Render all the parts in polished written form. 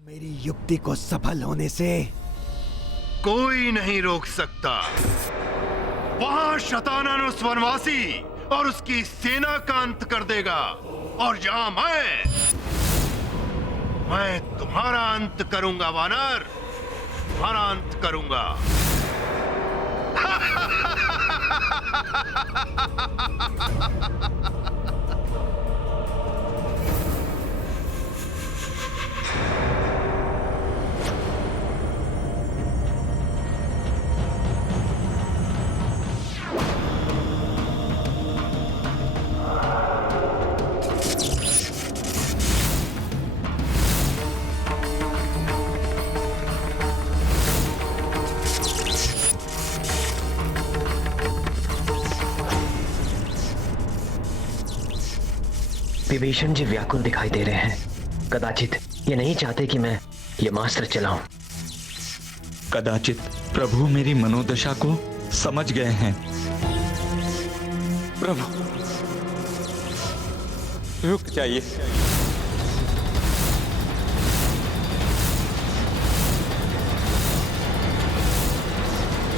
मेरी युक्ति को सफल होने से कोई नहीं रोक सकता। वहां शतानन उस वनवासी और उसकी सेना का अंत कर देगा, और जहां मैं तुम्हारा अंत करूंगा वानर, तुम्हारा अंत करूंगा। विभीषण जी व्याकुल दिखाई दे रहे हैं। कदाचित ये नहीं चाहते कि मैं ये मास्त्र चलाऊं। कदाचित प्रभु मेरी मनोदशा को समझ गए हैं। प्रभु रुक जाइए।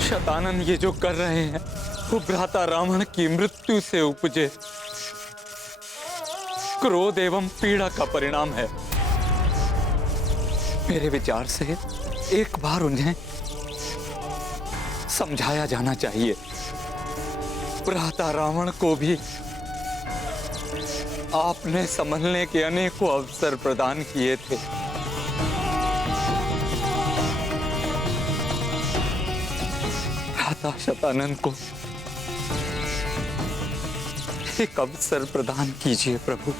शतानन ये जो कर रहे हैं वो भ्राता रावण की मृत्यु से उपजे क्रोध एवं पीड़ा का परिणाम है। मेरे विचार से एक बार उन्हें समझाया जाना चाहिए। भ्राता रावण को भी आपने संभलने के अनेकों अवसर प्रदान किए थे। भ्राता शतानन को एक अवसर प्रदान कीजिए प्रभु।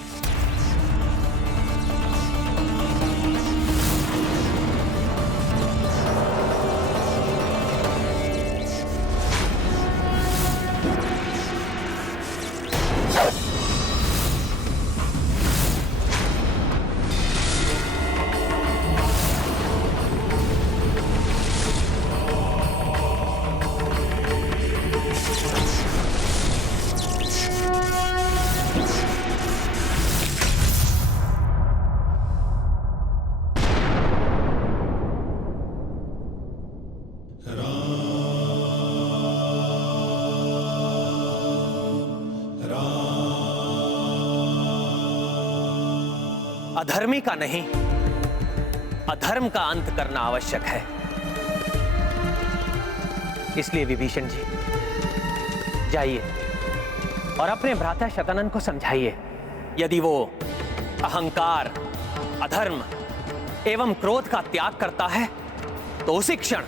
अधर्मी का नहीं, अधर्म का अंत करना आवश्यक है। इसलिए विभीषण जी जाइए और अपने भ्राता शतानन को समझाइए। यदि वो अहंकार, अधर्म एवं क्रोध का त्याग करता है तो उसी क्षण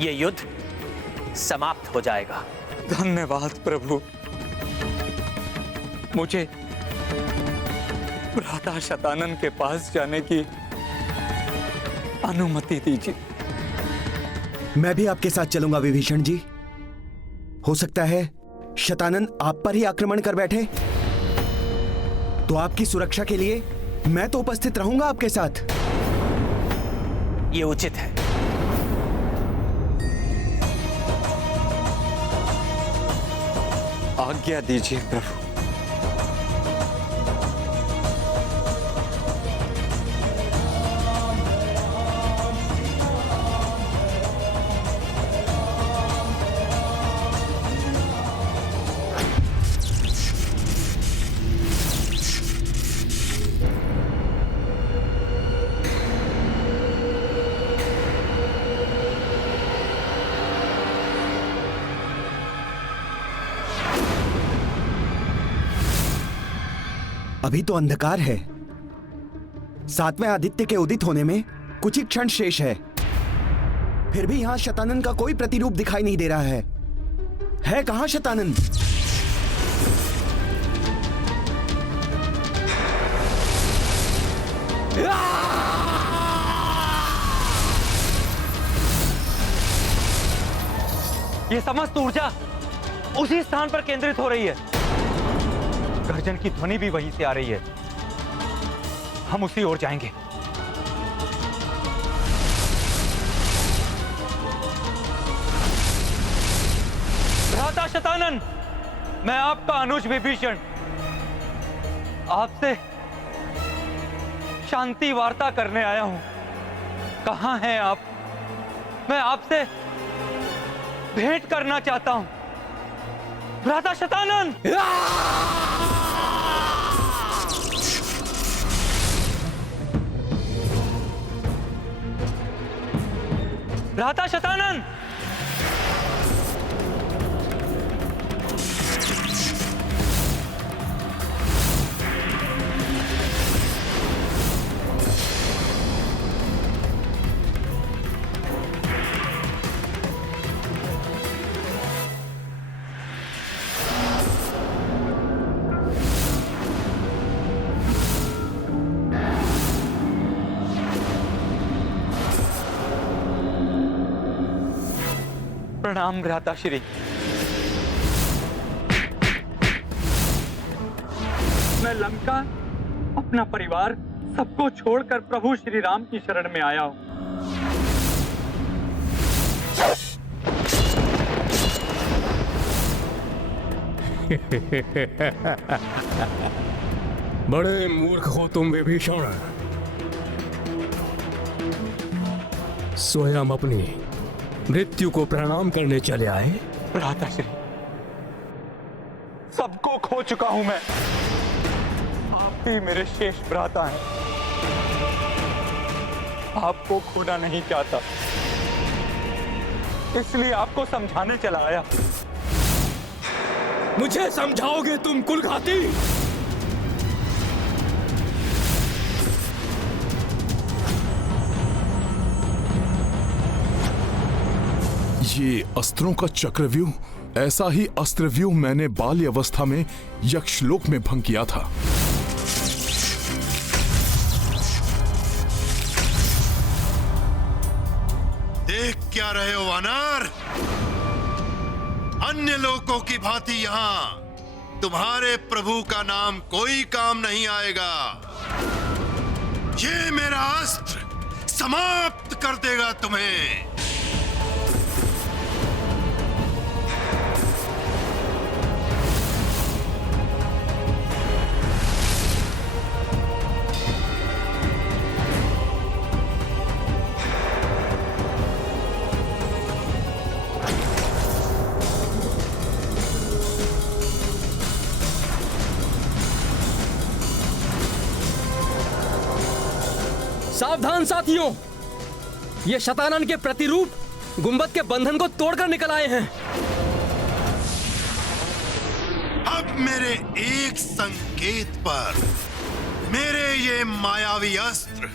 ये युद्ध समाप्त हो जाएगा। धन्यवाद प्रभु। मुझे भ्राता शतानन के पास जाने की अनुमति दीजिए। मैं भी आपके साथ चलूंगा विभीषण जी। हो सकता है शतानन आप पर ही आक्रमण कर बैठे, तो आपकी सुरक्षा के लिए मैं तो उपस्थित रहूंगा आपके साथ। ये उचित है। आज्ञा दीजिए प्रभु। अभी तो अंधकार है। सातवें आदित्य के उदित होने में कुछ ही क्षण शेष है। फिर भी यहां शतानन का कोई प्रतिरूप दिखाई नहीं दे रहा है कहां शतानन? ये समस्त ऊर्जा उसी स्थान पर केंद्रित हो रही है। गर्जन की ध्वनि भी वहीं से आ रही है। हम उसी ओर जाएंगे। भ्राता शतानन, मैं आपका अनुज विभीषण आपसे शांति वार्ता करने आया हूं। कहां हैं आप? मैं आपसे भेंट करना चाहता हूं। भ्राता शतानन! भ्राता शतानन! प्रणाम भ्राता श्री। मैं लंका, अपना परिवार सबको छोड़कर प्रभु श्री राम की शरण में आया हूं। बड़े मूर्ख हो तुम विभीषण। स्वयं अपनी मृत्यु को प्रणाम करने चले आए। भ्राता श्री, सबको खो चुका हूं मैं। आप ही मेरे शेष भ्राता हैं। आपको खोना नहीं चाहता, इसलिए आपको समझाने चला आया। मुझे समझाओगे तुम कुलघाती? ये अस्त्रों का चक्रव्यूह, ऐसा ही अस्त्रव्यूह मैंने बाल्य अवस्था में यक्षलोक में भंग किया था। देख क्या रहे हो वानर? अन्य लोकों की भांति यहां तुम्हारे प्रभु का नाम कोई काम नहीं आएगा। ये मेरा अस्त्र समाप्त कर देगा तुम्हें। सावधान साथियों, ये शतानन के प्रतिरूप गुंबद के बंधन को तोड़कर निकल आए हैं। अब मेरे एक संकेत पर मेरे ये मायावी अस्त्र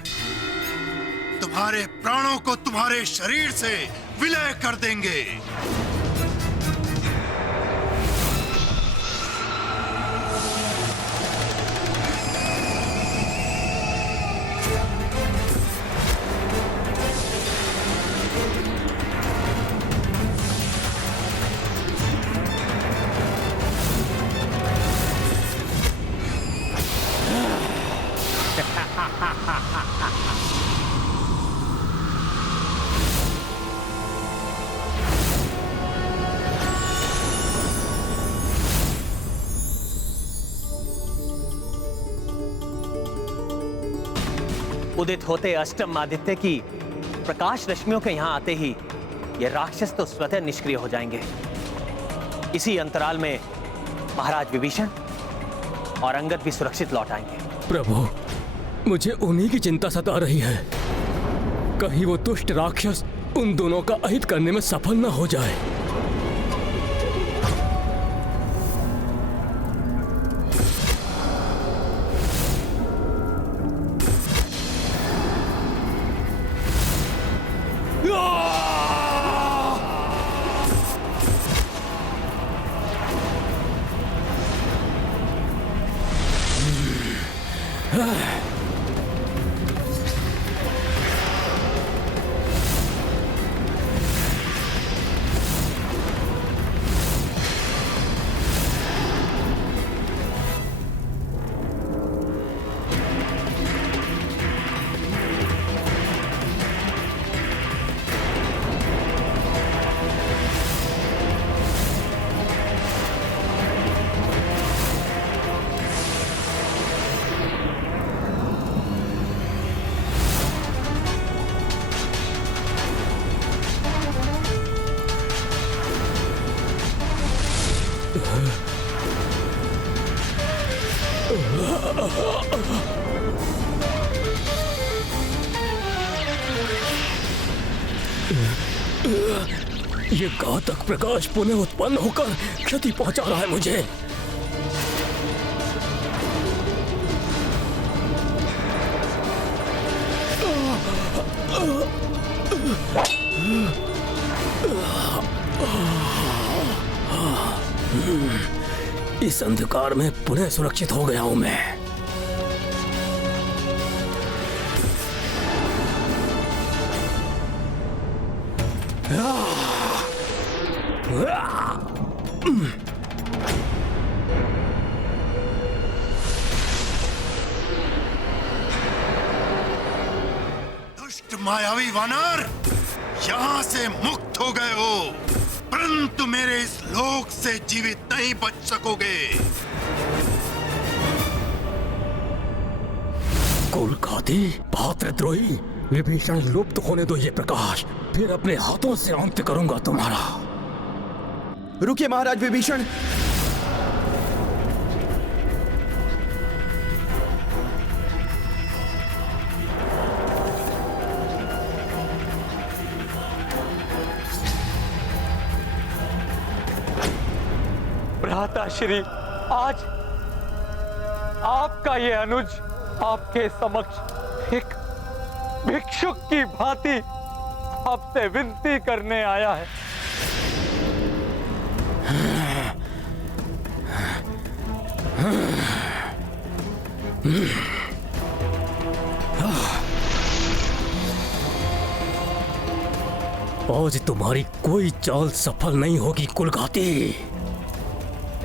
तुम्हारे प्राणों को तुम्हारे शरीर से विलय कर देंगे। उदित होते अष्टम आदित्य की प्रकाश रश्मियों के यहां आते ही ये राक्षस तो स्वतः निष्क्रिय हो जाएंगे। इसी अंतराल में महाराज विभीषण और अंगद भी सुरक्षित लौट आएंगे। प्रभु, मुझे उन्हीं की चिंता सता रही है। कहीं वो दुष्ट राक्षस उन दोनों का अहित करने में सफल न हो जाए। ये घातक प्रकाश पुनः उत्पन्न होकर क्षति पहुंचा रहा है मुझे। इस अंधकार में पुनः सुरक्षित हो गया हूं मैं। दुष्ट मायावी वानर, यहां से मुक्त हो गए हो, परंतु मेरे इस लोक से जीवित नहीं बच सकोगे। कुलघाती, भातृद्रोही, विभीषण, लुप्त होने दो ये प्रकाश, फिर अपने हाथों से अंत करूंगा तुम्हारा। रुकिए महाराज विभीषण। भ्राताश्री, आज आपका ये अनुज आपके समक्ष एक भिक्षुक की भांति आपसे विनती करने आया है। आज तुम्हारी कोई चाल सफल नहीं होगी कुलघाती।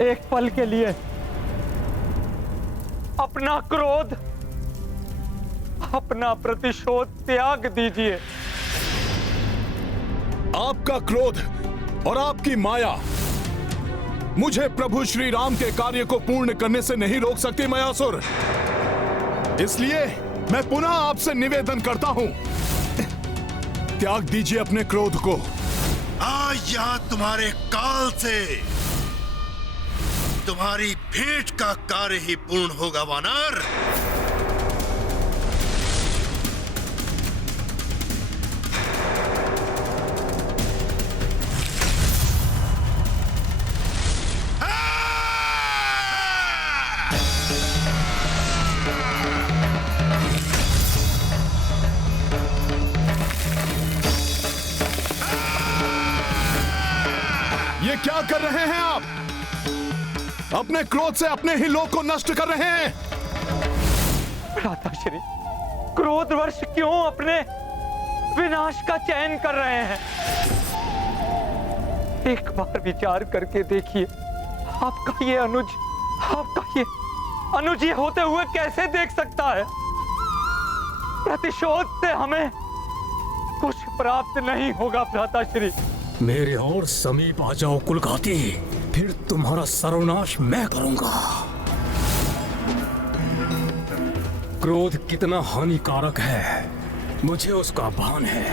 एक पल के लिए अपना क्रोध, अपना प्रतिशोध त्याग दीजिए। आपका क्रोध और आपकी माया मुझे प्रभु श्री राम के कार्य को पूर्ण करने से नहीं रोक सकती मयासुर। इसलिए मैं पुनः आपसे निवेदन करता हूं, त्याग दीजिए अपने क्रोध को। आज यहां तुम्हारे काल से तुम्हारी भेंट का कार्य ही पूर्ण होगा वानर। ये क्या कर रहे हैं आप? अपने क्रोध से अपने ही लोक को नष्ट कर रहे हैं। भ्राताश्री, क्रोधवश क्यों अपने विनाश का चयन कर रहे हैं? एक बार विचार करके देखिए, आपका ये अनुज ये होते हुए कैसे देख सकता है? प्रतिशोध से हमें कुछ प्राप्त नहीं होगा भ्राताश्री। मेरे और समीप आ जाओ कुलघाती, फिर तुम्हारा सर्वनाश मैं करूंगा। क्रोध कितना हानिकारक है मुझे उसका भान है,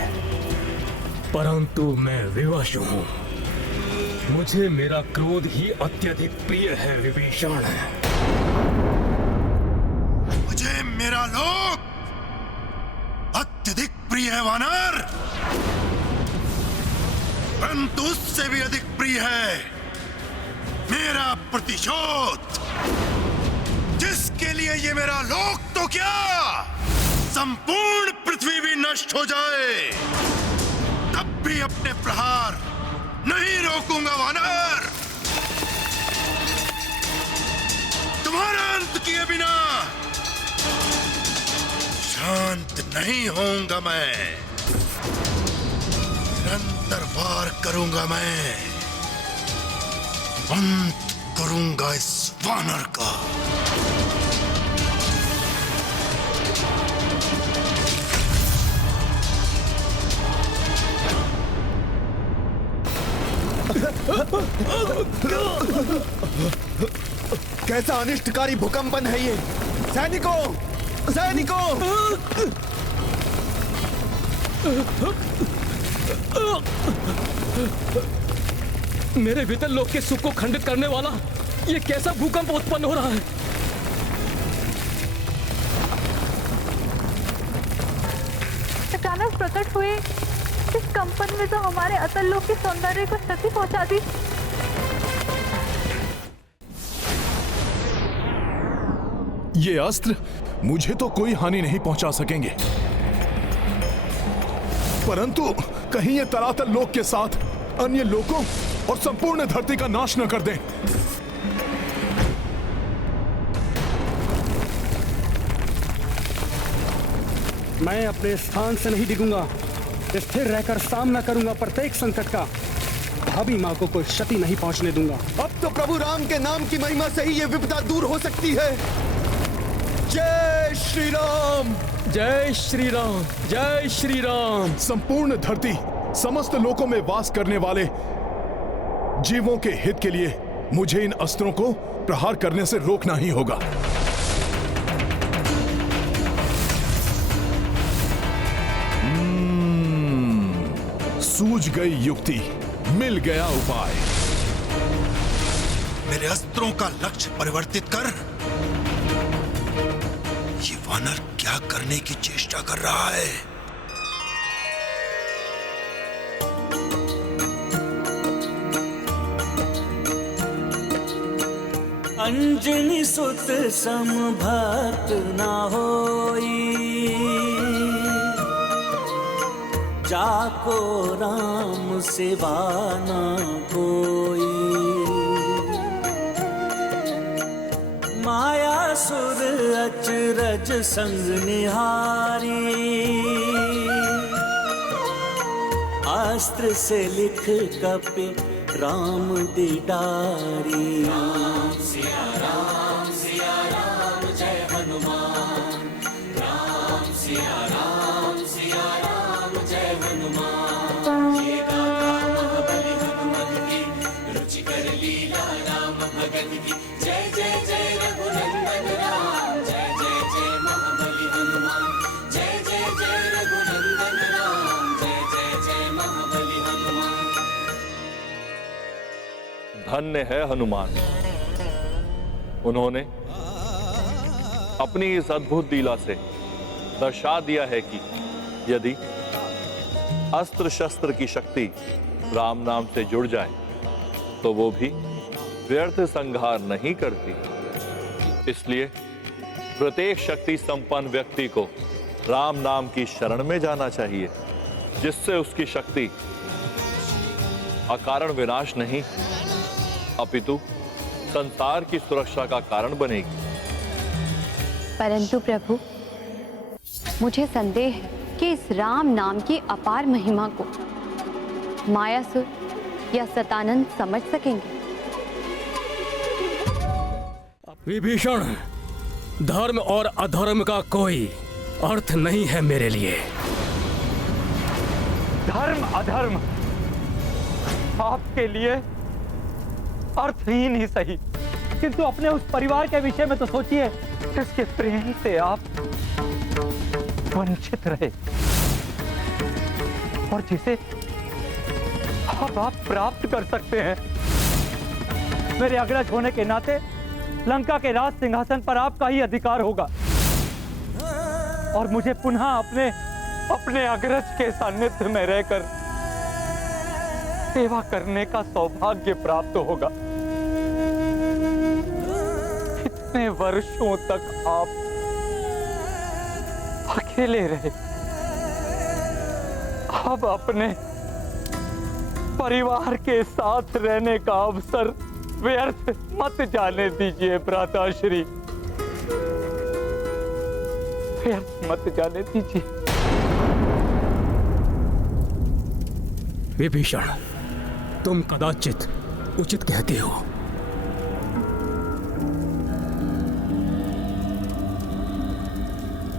परंतु मैं विवश हूं। मुझे मेरा क्रोध ही अत्यधिक प्रिय है विभीषण। मुझे मेरा लोक अत्यधिक प्रिय है वानर, परंतु उससे भी अधिक प्रिय है मेरा प्रतिशोध, जिसके लिए ये मेरा लोक तो क्या, संपूर्ण पृथ्वी भी नष्ट हो जाए तब भी अपने प्रहार नहीं रोकूंगा वानर। तुम्हारा अंत किए बिना शांत नहीं होऊंगा मैं। निरंतर वार करूंगा मैं, अंत करूंगा इस वानर का। कैसा अनिष्टकारी भूकंपन है ये? सैनिकों, सैनिकों! मेरे वितल लोक के सुख को खंडित करने वाला ये कैसा भूकंप उत्पन्न हो रहा है? अचानक प्रकट हुए इस कंपन में तो हमारे अतल लोक के सौंदर्य को क्षति पहुंचा दी। ये अस्त्र मुझे तो कोई हानि नहीं पहुंचा सकेंगे, परंतु कहीं ये तरातल लोक के साथ अन्य लोकों और संपूर्ण धरती का नाश न कर दें। मैं अपने स्थान से नहीं डिगूंगा, स्थिर रहकर सामना करूंगा प्रत्येक संकट का। भाभी माँ को कोई क्षति नहीं पहुंचने दूंगा। अब तो प्रभु राम के नाम की महिमा से ही ये विपदा दूर हो सकती है। जय श्री राम, जय श्री राम, जय श्री राम। संपूर्ण धरती, समस्त लोकों में वास करने वाले जीवों के हित के लिए मुझे इन अस्त्रों को प्रहार करने से रोकना ही होगा। सूझ गई युक्ति, मिल गया उपाय। मेरे अस्त्रों का लक्ष्य परिवर्तित कर। ये वानर क्या करने की चेष्टा कर रहा है? अंजनी सुत समभक्त ना होई, जाको राम सेवा ना कोई। माया सुर अचरज संग निहारी, अस्त्र से लिख कपि राम दिडारी। राम सिया राम जय हनुमान। राम सिया राम जय हनुमान। ये गाथा महाबली हनुमत की, रुचिकर लीला राम भगत की। जय जय जय रघुनंदन राम, जय जय जय महाबली हनुमान। जय जय जय रघुनंदन राम, जय जय जय महाबली हनुमान। धन्य है हनुमान, उन्होंने अपनी इस अद्भुत लीला से दर्शा दिया है कि यदि अस्त्र शस्त्र की शक्ति राम नाम से जुड़ जाए तो वो भी व्यर्थ संहार नहीं करती। इसलिए प्रत्येक शक्ति संपन्न व्यक्ति को राम नाम की शरण में जाना चाहिए, जिससे उसकी शक्ति अकारण विनाश नहीं अपितु संसार की सुरक्षा का कारण बनेगी। परंतु प्रभु, मुझे संदेह है कि इस राम नाम की अपार महिमा को मायासुर या सतानंद समझ सकेंगे। विभीषण, धर्म और अधर्म का कोई अर्थ नहीं है मेरे लिए। धर्म अधर्म आपके लिए अर्थहीन ही सही, किंतु अपने उस परिवार के विषय में तो सोचिए जिसके प्रेम से आप वंचित रहे और जिसे अब आप प्राप्त कर सकते हैं। मेरे अग्रज होने के नाते लंका के राज सिंहासन पर आपका ही अधिकार होगा और मुझे पुनः अपने अग्रज के सानिध्य में रहकर सेवा करने का सौभाग्य प्राप्त होगा। इतने वर्षों तक आप अकेले रहे, अब अपने परिवार के साथ रहने का अवसर व्यर्थ मत जाने दीजिए भ्राताश्री, व्यर्थ मत जाने दीजिए। विभीषण, तुम कदाचित उचित कहते हो।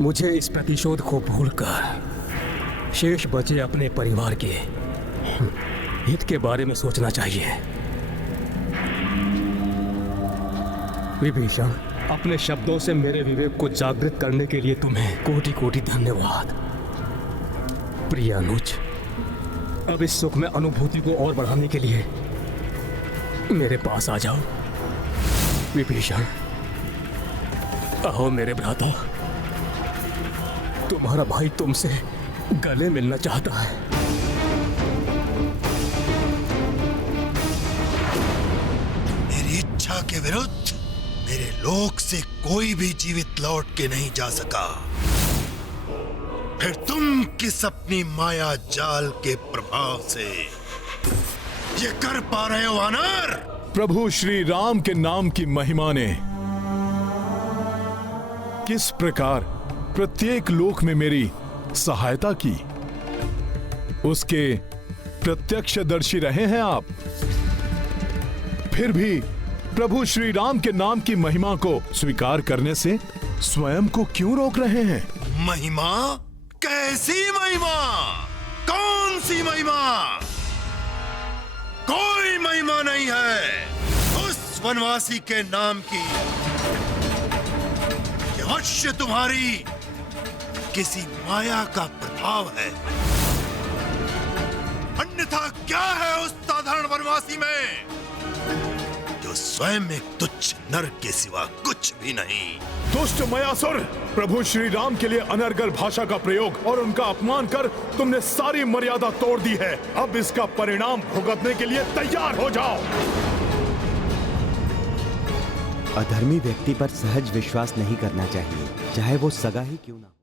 मुझे इस प्रतिशोध को भूलकर शेष बचे अपने परिवार के हित के बारे में सोचना चाहिए। विभीषण, अपने शब्दों से मेरे विवेक को जागृत करने के लिए तुम्हें कोटि कोटि धन्यवाद। प्रिय अनुज, अब इस सुख में अनुभूति को और बढ़ाने के लिए मेरे पास आ जाओ विभीषण। आओ मेरे भ्राता, तुम्हारा भाई तुमसे गले मिलना चाहता है। मेरी इच्छा के विरुद्ध मेरे लोक से कोई भी जीवित लौट के नहीं जा सका। फिर तुम किस अपनी माया जाल के प्रभाव से ये कर पा रहे हो वानर? प्रभु श्री राम के नाम की महिमा ने किस प्रकार प्रत्येक लोक में मेरी सहायता की, उसके प्रत्यक्षदर्शी रहे हैं आप। फिर भी प्रभु श्री राम के नाम की महिमा को स्वीकार करने से स्वयं को क्यों रोक रहे हैं? महिमा? कैसी महिमा? कौन सी महिमा? कोई महिमा नहीं है उस वनवासी के नाम की। ये अवश्य तुम्हारी किसी माया का प्रभाव है। अन्यथा क्या है उस साधारण वनवासी में जो स्वयं एक तुच्छ नर के सिवा कुछ भी नहीं। दुष्ट मयासुर, प्रभु श्री राम के लिए अनर्गल भाषा का प्रयोग और उनका अपमान कर तुमने सारी मर्यादा तोड़ दी है। अब इसका परिणाम भुगतने के लिए तैयार हो जाओ। अधर्मी व्यक्ति पर सहज विश्वास नहीं करना चाहिए, चाहे वो सगा ही क्यों ना।